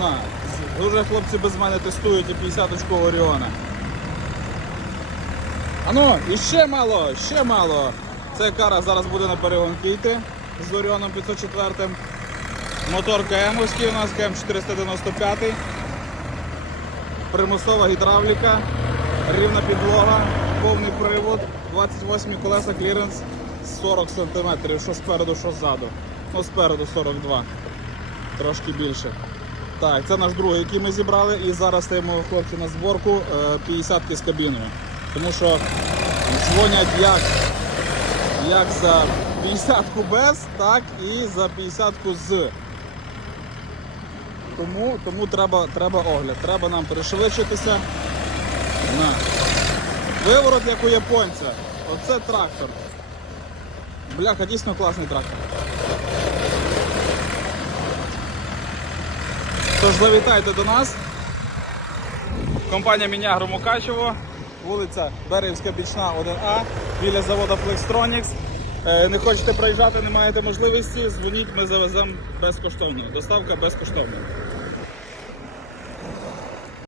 На. Дуже хлопці без мене тестують і 50-очку Оріона. Ану, і ще мало, ще мало. Це кара зараз буде на перегонки йти з Оріоном 504. Мотор КМовський у нас КМ 495. Примусова гідравліка, рівна підлога, повний привод, 28 колеса кліренс 40 см, що спереду, що ззаду. Ну, спереду 42, трошки більше. Так, це наш другий, який ми зібрали, і зараз стоїмо хлопці на зборку 50 ки з кабіною. Тому що дзвонять як, як за 50-ку без, так і за 50-ку з. Тому, тому треба, треба огляд. Треба нам перешвидшитися. На. Виворот, як у японця. Оце трактор. Бляха, дійсно класний трактор. Тож завітайте до нас. Компанія Мінягро Мукачево, вулиця Берівська Бічна 1А, біля заводу Flextronics. Е, Не хочете проїжджати, не маєте можливості, дзвоніть, ми завеземо безкоштовно. Доставка безкоштовна.